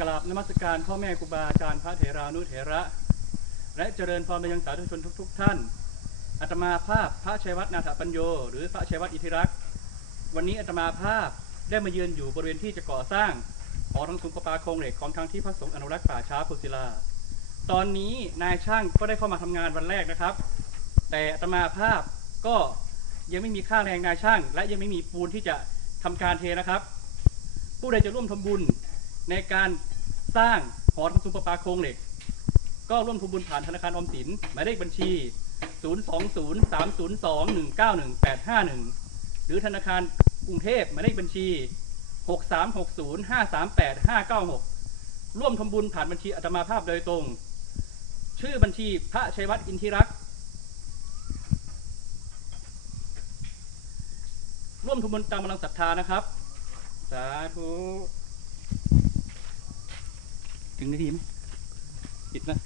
กราบนมัสการพ่อแม่ครูบาอาจารย์พระเถรานุเถระ และเจริญพรไปยังสาธุชนทุก ๆ ท่านอาตมาภาพพระชัยวัฒนาถปัญโย หรือพระชัยวัฒน์อิทธิรักษ์วันนี้อาตมาภาพได้มาเยือนอยู่บริเวณที่จะก่อสร้างหอทองสุงประปาโครงเหล็กของทางที่พระสงฆ์อนุรักษ์ป่าช้าพุศิลา ตอนนี้นายช่างก็ได้เข้ามาทำงานวันแรกนะครับ แต่อาตมาภาพก็ยังไม่มีค่าแรงนายช่าง และยังไม่มีปูนที่จะทำการเทนะครับ ผู้ใดจะร่วมทำบุญ ในการสร้างหอทองสุงประปาโครงเหล็ก ก็ร่วมทำบุญผ่านธนาคารออมสินหมายเลขบัญชี 02030219185หรือธนาคารกรุงเทพหมายเลขบัญชี 6360-538-596 ร่วมทำบุญผ่านบัญชีอัตมาภาพโดยตรง ชื่อบัญชีพระชัยวัฒน์อินทิรักษ์ร่วมทำบุญตามกำลังศรัทธานะครับ สาธุ ถึงนาทีไหมติดนะ